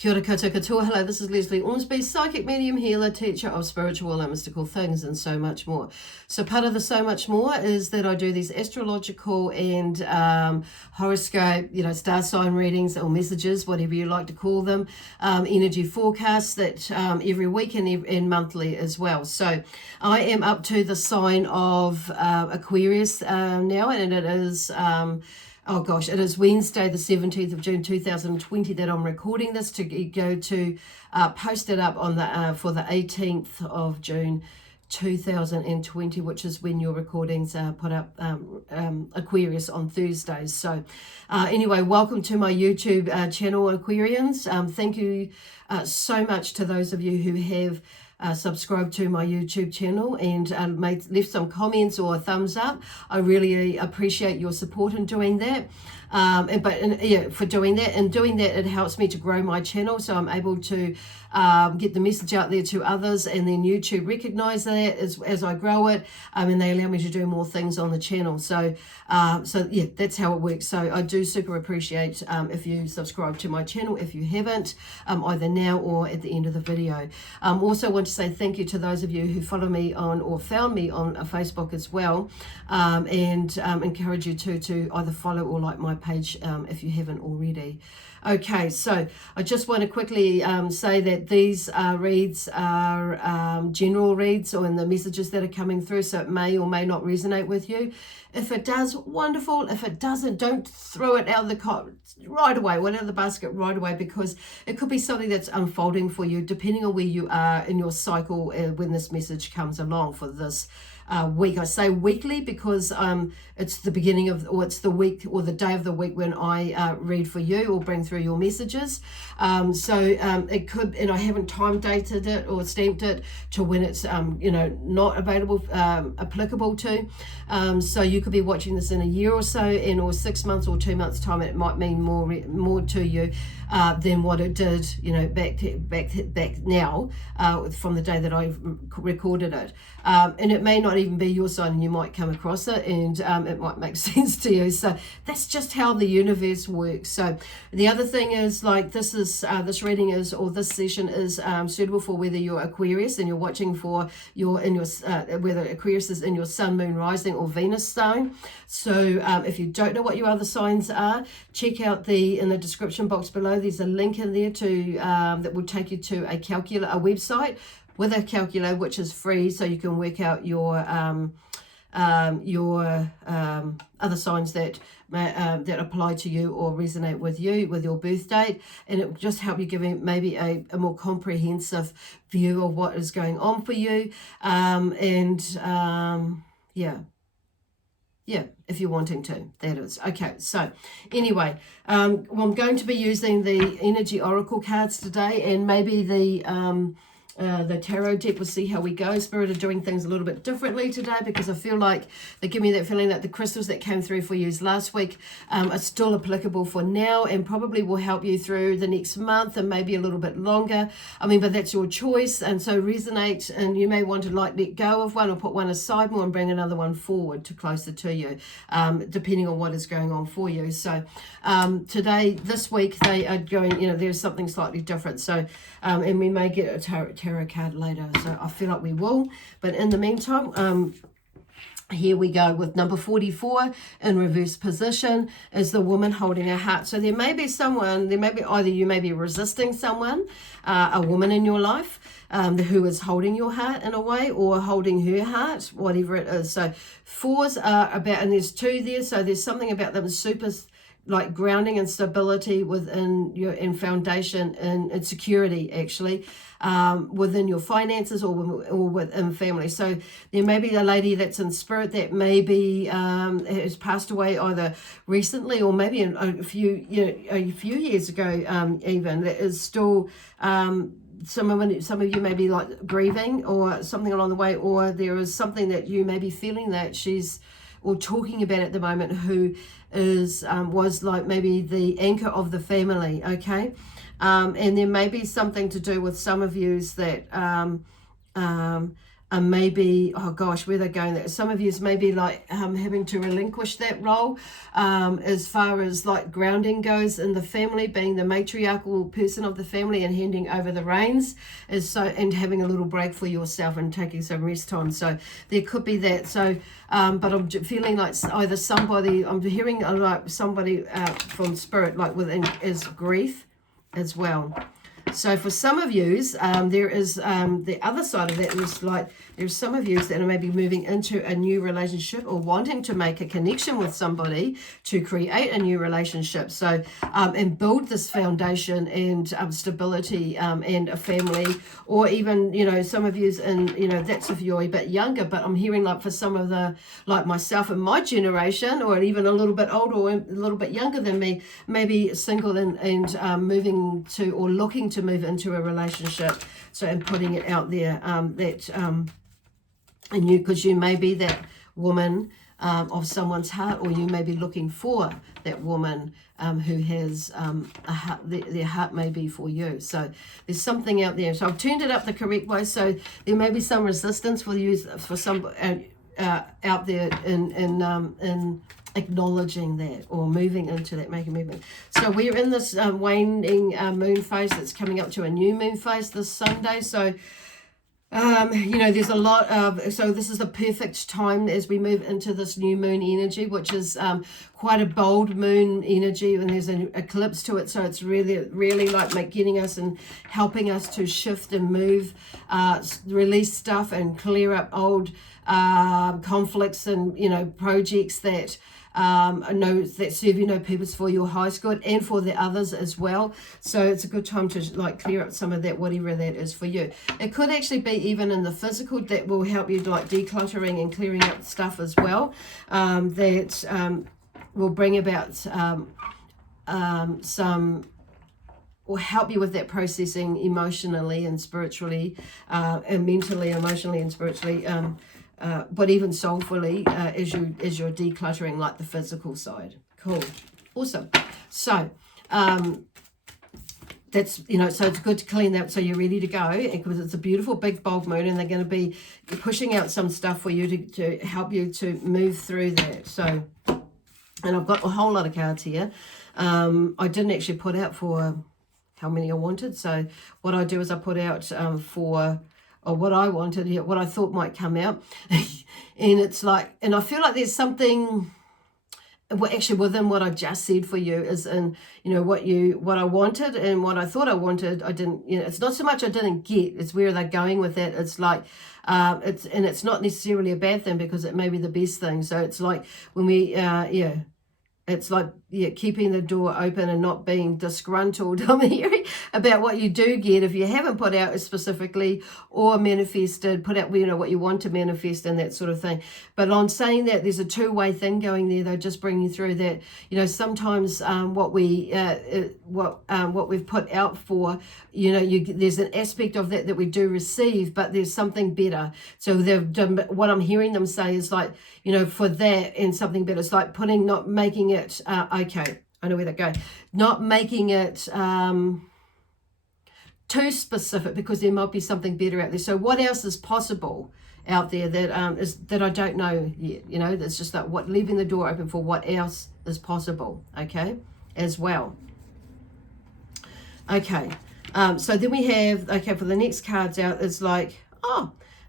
Kia ora koutou katoa. Hello, this is Lesley Ormsby, psychic medium, healer, teacher of spiritual and mystical things, and so much more. So part of the so much more is that I do these astrological and horoscope, star sign readings or messages, whatever you like to call them, energy forecasts that every week and monthly as well. So I am up to the sign of Aquarius now, and it is... it is Wednesday, the 17th of June, 2020 that I'm recording this to go to post it up on the for the 18th of June, 2020, which is when your recordings are put up, Aquarius, on Thursdays. So anyway, welcome to my YouTube channel, Aquarians. Thank you so much to those of you who have subscribe to my YouTube channel and left some comments or a thumbs up. I really appreciate your support in doing that. For doing that, it helps me to grow my channel, so I'm able to get the message out there to others, and then YouTube recognize that as I grow it, and they allow me to do more things on the channel. So yeah, that's how it works. So I do super appreciate if you subscribe to my channel if you haven't, either now or at the end of the video. Also want to say thank you to those of you who follow me on or found me on Facebook as well, and encourage you to either follow or like my page if you haven't already. Okay, so I just want to quickly say that these reads are general reads, or in the messages that are coming through, so it may or may not resonate with you. If it does, wonderful. If it doesn't, don't throw it out of the right away, out of the basket right away, because it could be something that's unfolding for you, depending on where you are in your cycle when this message comes along for this week. I say weekly because it's the beginning of, or it's the week or the day of the week when I read for you or bring through your messages. It could, and I haven't time dated it or stamped it to when it's not available, applicable to. So you could be watching this in a year or so, or 6 months or 2 months time. It might mean more to you than what it did, back now, from the day that I recorded it. And it may not even be your sign, and you might come across it, and it might make sense to you. So that's just how the universe works. So the other thing is, like, this this reading is, or this session is suitable for whether you're Aquarius and you're watching for whether Aquarius is in your sun, moon, rising, or Venus sign. So if you don't know what your other signs are, check out in the description box below. There's a link in there to that will take you to a website with a calculator, which is free, so you can work out your other signs that apply to you or resonate with you, with your birth date, and it will just help you give maybe a more comprehensive view of what is going on for you. Yeah, if you're wanting to, that is. Okay, so anyway, I'm going to be using the energy oracle cards today, and maybe the tarot deck. We'll see how we go. Spirit are doing things a little bit differently today, because I feel like they give me that feeling that the crystals that came through for you last week are still applicable for now, and probably will help you through the next month and maybe a little bit longer. But that's your choice, and so resonate, and you may want to let go of one or put one aside more and bring another one forward to closer to you, depending on what is going on for you. So this week they are going, there's something slightly different. So and we may get a tarot card later, so I feel like we will. But in the meantime, here we go with number 44 in reverse position is the woman holding her heart. So there may be either you may be resisting someone, a woman in your life, who is holding your heart in a way, or holding her heart, whatever it is. So fours are about, and there's two there, so there's something about them super, like, grounding and stability within your foundation and security, actually, within your finances or within family. So there may be a lady that's in spirit that maybe has passed away either recently or maybe a few years ago, even, that is still some of you may be like grieving or something along the way, or there is something that you may be feeling that she's or talking about at the moment, who was like maybe the anchor of the family. Okay, and there may be something to do with some of yous that maybe, oh gosh, where they're going, that some of you is maybe like having to relinquish that role as far as like grounding goes in the family, being the matriarchal person of the family and handing over the reins, is so, and having a little break for yourself and taking some rest time. So there could be that. So but I'm feeling like either somebody, I'm hearing like somebody from spirit like within is grief as well. So for some of yous, there is the other side of that is like there's some of yous that are maybe moving into a new relationship or wanting to make a connection with somebody to create a new relationship. So and build this foundation and stability and a family, or even, you know, some of yous, and you know, that's if you're a bit younger, but I'm hearing like for some of the, like myself and my generation, or even a little bit older or a little bit younger than me, maybe single and moving to or looking to move into a relationship. So, and putting it out there and you, because you may be that woman of someone's heart, or you may be looking for that woman who has a heart, their heart may be for you. So there's something out there. So I've turned it up the correct way. So there may be some resistance for you, for some out there in acknowledging that or moving into that, making movement. So we're in this waning moon phase that's coming up to a new moon phase this Sunday. So you know, there's a lot of, so this is the perfect time as we move into this new moon energy, which is quite a bold moon energy, and there's an eclipse to it. So it's really like getting us and helping us to shift and move, release stuff and clear up old conflicts and, you know, projects that that serve you no purpose for your highest good and for the others as well. So it's a good time to like clear up some of that, whatever that is for you. It could actually be even in the physical that will help you like decluttering and clearing up stuff as well, that will bring about some, or help you with that processing emotionally and spiritually, and mentally, emotionally and spiritually, but even soulfully, as you're decluttering like the physical side. Cool. Awesome. So that's, you know, so it's good to clean that so you're ready to go, because it's a beautiful big bold moon, and they're going to be pushing out some stuff for you to help you to move through that. So, and I've got a whole lot of cards here. I didn't actually put out for how many I wanted. So what I do is I put out for, or what I wanted, what I thought might come out. And it's like, and I feel like there's something, well, actually within what I just said for you is in, you know, what I wanted and what I thought I wanted, I didn't, you know, it's not so much I didn't get, it's where they're going with that. It's like, it's not necessarily a bad thing, because it may be the best thing. So it's like when we, it's like, keeping the door open and not being disgruntled I'm hearing about what you do get if you haven't put out specifically or manifested, put out, you know, what you want to manifest and that sort of thing. But on saying that, there's a two-way thing going there, though, just bring you through that, you know, sometimes what we've put out for, you know, there's an aspect of that we do receive, but there's something better. So they've done, what I'm hearing them say is like, you know, for that and something better. It's like not making it, okay, I know where that goes. Not making it too specific, because there might be something better out there. So what else is possible out there that I don't know yet? You know, that's just like leaving the door open for what else is possible, okay, as well. Okay, so then we have, okay, for the next cards out, it's like,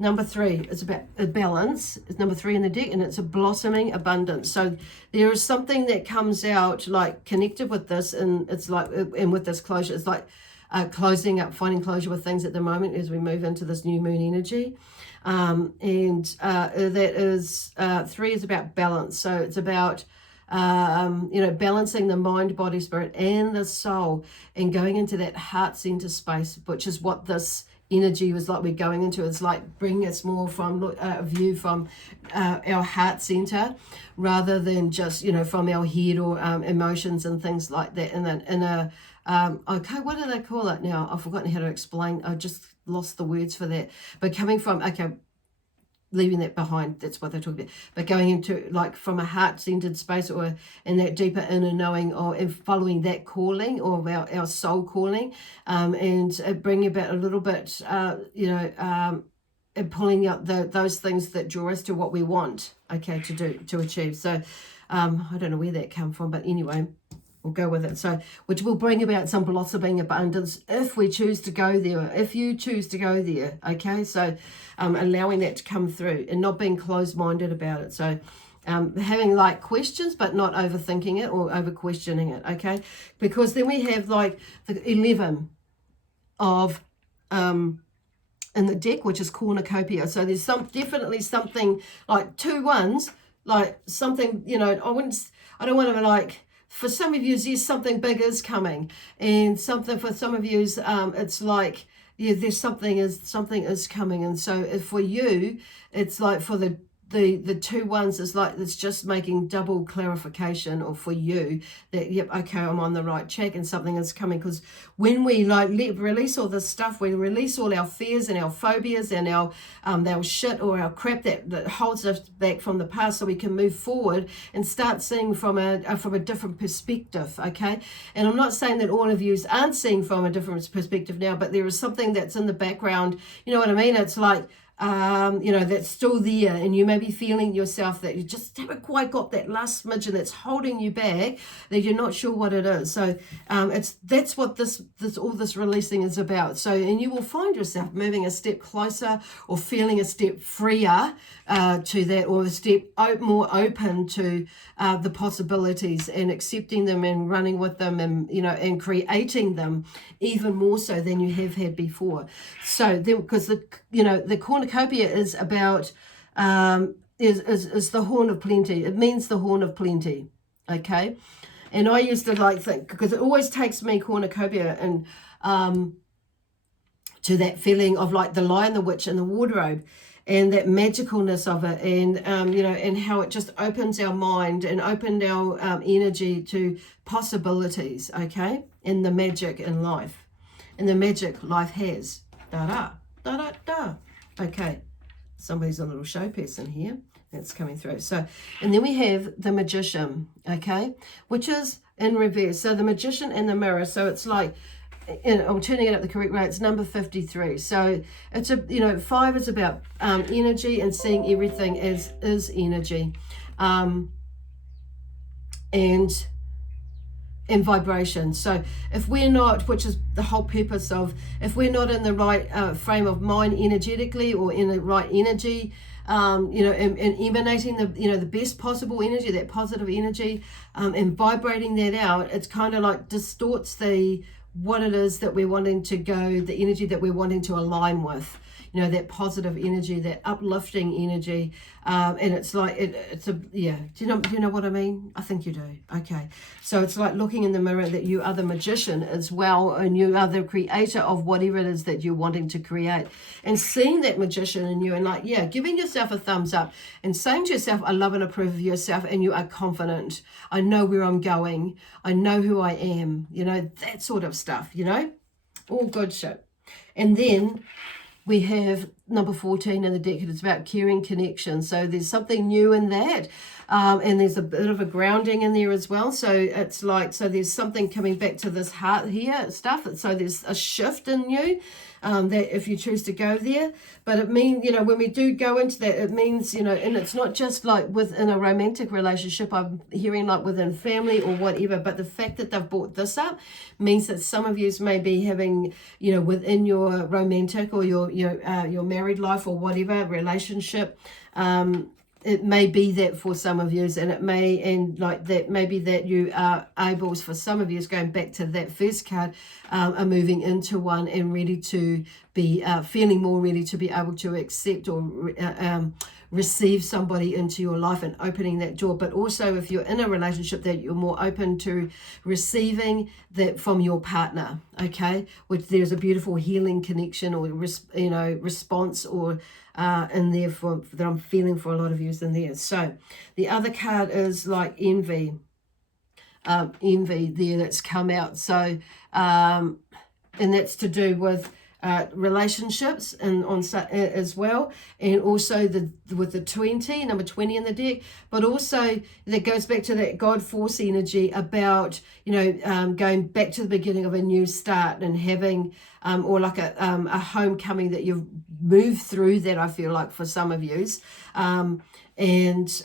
number 3, it's about a balance. It's number 3 in the deck, and it's a blossoming abundance. So there is something that comes out like connected with this, and it's like, and with this closure, it's like closing up, finding closure with things at the moment as we move into this new moon energy. That is, 3 is about balance. So it's about, you know, balancing the mind, body, spirit, and the soul, and going into that heart center space, which is what this energy was like we're going into. It's like bringing us more from a view from our heart center, rather than just, you know, from our head or emotions and things like that. And then okay, what do they call it now? I've forgotten how to explain. I just lost the words for that. But coming from, okay, leaving that behind, that's what they're talking about, but going into like from a heart-centered space, or in that deeper inner knowing, or in following that calling, or our soul calling, and bring about a little bit, you know, and pulling out those things that draw us to what we want, okay, to achieve. So I don't know where that came from, but anyway, we'll go with it. So, which will bring about some blossoming abundance if we choose to go there, if you choose to go there, okay? So allowing that to come through and not being closed-minded about it. So having like questions, but not overthinking it or over questioning it, okay? Because then we have like the 11 of in the deck, which is cornucopia. So there's definitely something like 2 ones, like something, you know, I don't want to like, for some of you, there's something big is coming, and something for some of you, it's like, yeah, there's something is coming. And so if for you, it's like for the 2 ones, is like it's just making double clarification, or for you that, yep, okay, I'm on the right track and something is coming. Because when we like release all this stuff, we release all our fears and our phobias and our shit or our crap that holds us back from the past, so we can move forward and start seeing from a different perspective, okay? And I'm not saying that all of you aren't seeing from a different perspective now, but there is something that's in the background, you know what I mean? It's like, you know, that's still there, and you may be feeling yourself that you just haven't quite got that last smidgen that's holding you back, that you're not sure what it is. So that's what all this releasing is about. So, and you will find yourself moving a step closer, or feeling a step freer to that, or a step more open to the possibilities, and accepting them and running with them, and, you know, and creating them even more so than you have had before. So then, because the cornucopia is about is the horn of plenty. It means the horn of plenty, okay? And I used to like think, because it always takes me cornucopia and to that feeling of like the Lion, the Witch, and the wardrobe, and that magicalness of it, and you know, and how it just opens our mind and opened our energy to possibilities, okay? And the magic in life, and the magic life has. Da da da da da. Okay, somebody's a little show person here that's coming through. So, and then we have the Magician, okay, which is in reverse. So the Magician and the Mirror. So it's like, and I'm turning it up the correct way, it's number 53. So it's a, you know, 5 is about energy and seeing everything as is energy, and vibration. So if we're not, which is the whole purpose of, if we're not in the right frame of mind energetically, or in the right energy, you know, and emanating the, you know, the best possible energy, that positive energy, and vibrating that out, it's kind of like distorts what it is that we're wanting to go, the energy that we're wanting to align with, you know, that positive energy, that uplifting energy, and it's like it's a, yeah, do you know what I mean? I think you do. Okay, so it's like looking in the mirror that you are the magician as well, and you are the creator of whatever it is that you're wanting to create, and seeing that magician in you, and like, yeah, giving yourself a thumbs up and saying to yourself, I love and approve of yourself, and you are confident. I know where I'm going. I know who I am. You know, that sort of stuff, you know, all good shit. And then we have number 14 in the deck, and it's about caring connection. So there's something new in that. And there's a bit of a grounding in there as well. So it's like, so there's something coming back to this heart here stuff. So there's a shift in you, that if you choose to go there. But it means, you know, when we do go into that, it means, you know, and it's not just like within a romantic relationship, I'm hearing like within family or whatever, but the fact that they've brought this up means that some of you may be having, you know, within your romantic or your married life or whatever relationship, it may be that for some of you, and it may, and like that, maybe that you are able, for some of you, going back to that first card, are moving into one and ready to be, feeling more ready to be able to accept or receive somebody into your life and opening that door. But also if you're in a relationship, that you're more open to receiving that from your partner, okay, which there's a beautiful healing connection or, you know, response or in there that I'm feeling for a lot of you in there. So the other card is like envy there that's come out. So and that's to do with relationships and as well, and also with the 20, number 20 in the deck, but also that goes back to that God force energy about, you know, going back to the beginning of a new start and having or like a homecoming, that you've moved through that, I feel like, for some of yous, and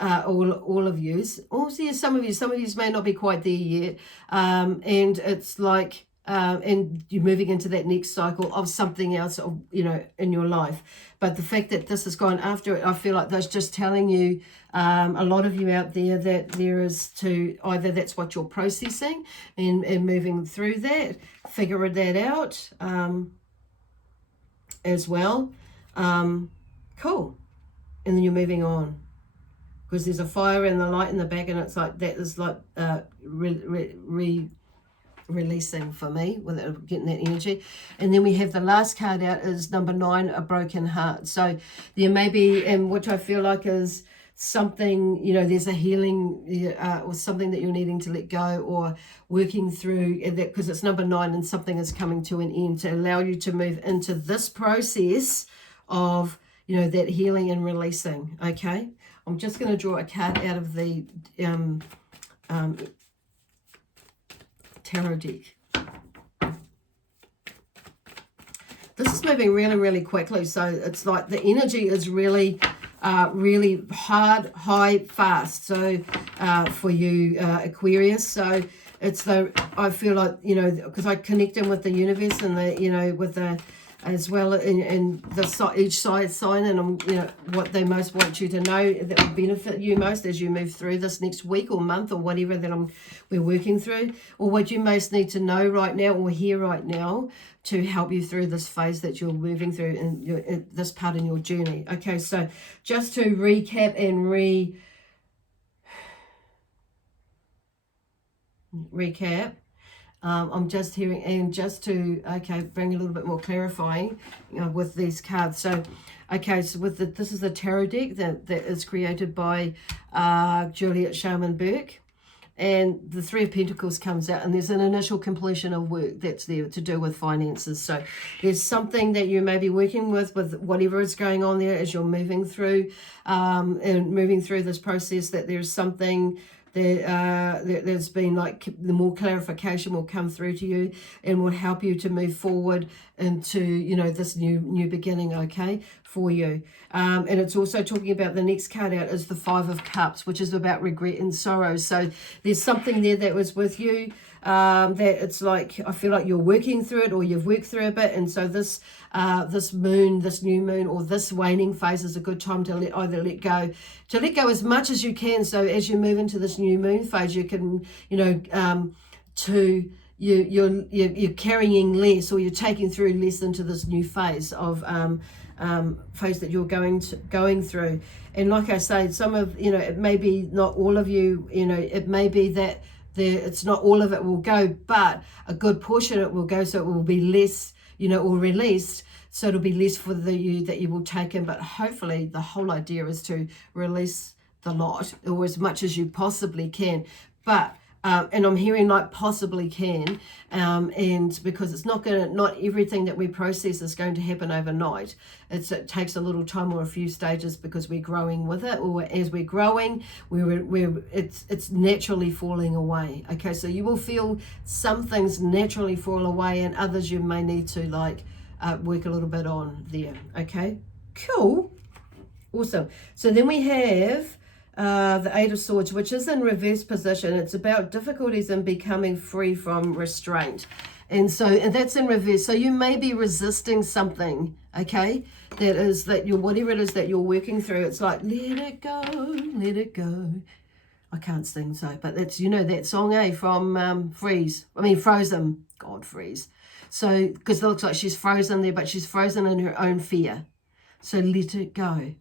all of yous. Also, yeah, some of yous may not be quite there yet, and it's like and you're moving into that next cycle of something else, you know, in your life. But the fact that this has gone after it, I feel like that's just telling you, a lot of you out there, that there is to either that's what you're processing and moving through that, figure that out as well. Cool. And then you're moving on, because there's a fire and the light in the back, and it's like that is like releasing for me with getting that energy. And then we have the last card out is number 9, a broken heart. So there may be, and which I feel like is something, you know, there's a healing or something that you're needing to let go or working through that, because it's number 9 and something is coming to an end to allow you to move into this process of, you know, that healing and releasing. Okay, I'm just going to draw a card out of the tarot deck. This is moving really, really quickly, so it's like the energy is really really hard, high, fast. So for you Aquarius, so it's the, I feel like, you know, because I connect in with the universe and the, you know, with the as well in the each side sign, and I'm, you know, what they most want you to know that will benefit you most as you move through this next week or month or whatever that we're working through, or what you most need to know right now or hear right now to help you through this phase that you're moving through in this part in your journey. Okay, so just to recap and recap. I'm just hearing, and just to, okay, bring a little bit more clarifying, you know, with these cards. So, okay, so with this is a tarot deck that is created by Juliet Sharman Burke, and the 3 of Pentacles comes out, and there's an initial completion of work that's there to do with finances. So there's something that you may be working with whatever is going on there as you're moving through and moving through this process, that there's something there's been like the more clarification will come through to you and will help you to move forward into, you know, this new beginning, okay, for you. And it's also talking about, the next card out is the 5 of Cups, which is about regret and sorrow. So there's something there that was with you that it's like, I feel like you're working through it, or you've worked through a bit, and so this moon, this new moon, or this waning phase is a good time to let go as much as you can. So as you move into this new moon phase, you can, you know, you're carrying less, or you're taking through less into this new phase of phase that you're going through. And like I say, some of, you know, it may be not all of you, you know, it may be that it's not all of it will go, but a good portion of it will go, so it will be less, you know, or released, so it'll be less for you that you will take in. But hopefully the whole idea is to release the lot, or as much as you possibly can. But and I'm hearing like possibly can, and because it's not everything that we process is going to happen overnight. It takes a little time or a few stages, because we're growing with it, or as we're growing, it's naturally falling away. Okay, so you will feel some things naturally fall away, and others you may need to like work a little bit on there. Okay, cool, awesome. So then we have the 8 of Swords, which is in reverse position. It's about difficulties in becoming free from restraint. And that's in reverse. So you may be resisting something, okay? That you're, whatever it is that you're working through, it's like, let it go, let it go. I can't sing, so, but that's, you know, that song, from Frozen. God, freeze. So, because it looks like she's frozen there, but she's frozen in her own fear. So let it go.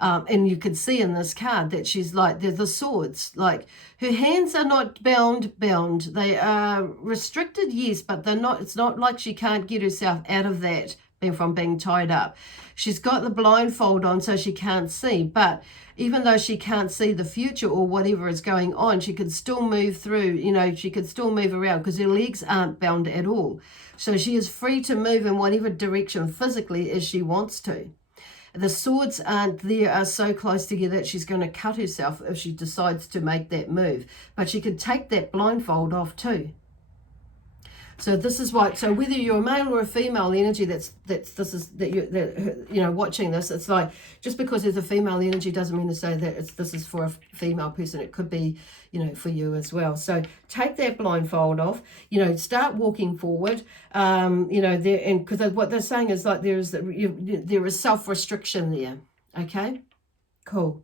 And you can see in this card that she's like, they're the swords, like her hands are not bound. They are restricted, yes, but they're not, it's not like she can't get herself out of that from being tied up. She's got the blindfold on so she can't see, but even though she can't see the future or whatever is going on, she can still move through, you know, she can still move around because her legs aren't bound at all. So she is free to move in whatever direction physically as she wants to. The swords are so close together that she's going to cut herself if she decides to make that move. But she can take that blindfold off too. So this is what. So whether you're a male or a female energy you're watching this, it's like just because there's a female energy doesn't mean to say that this is for a female person. It could be, you know, for you as well. So take that blindfold off. You know, start walking forward. You know, and because what they're saying is like there is self-restriction there. Okay, cool.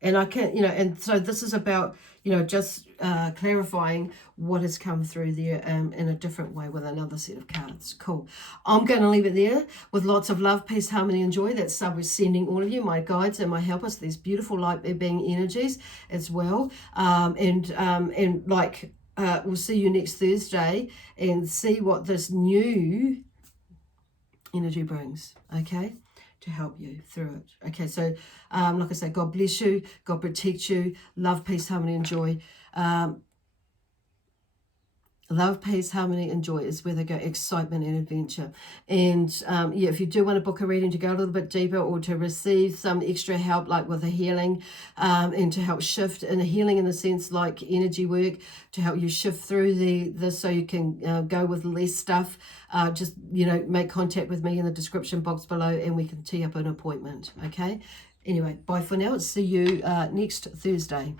And I can, you know, and so this is about, you know, just clarifying what has come through there in a different way with another set of cards. Cool. I'm going to leave it there with lots of love, peace, harmony, and joy. That's we're sending all of you, my guides and my helpers, these beautiful light being energies as well. We'll see you next Thursday and see what this new energy brings. Okay, to help you through it. Okay, so like I say, God bless you, God protect you, love, peace, harmony, and joy. Love, peace, harmony, and joy is where they go, excitement and adventure. And yeah, if you do want to book a reading to go a little bit deeper or to receive some extra help, like with a healing and to help shift, and a healing in the sense like energy work, to help you shift through this so you can go with less stuff, just, you know, make contact with me in the description box below and we can tee up an appointment. Okay, anyway, bye for now. See you next Thursday.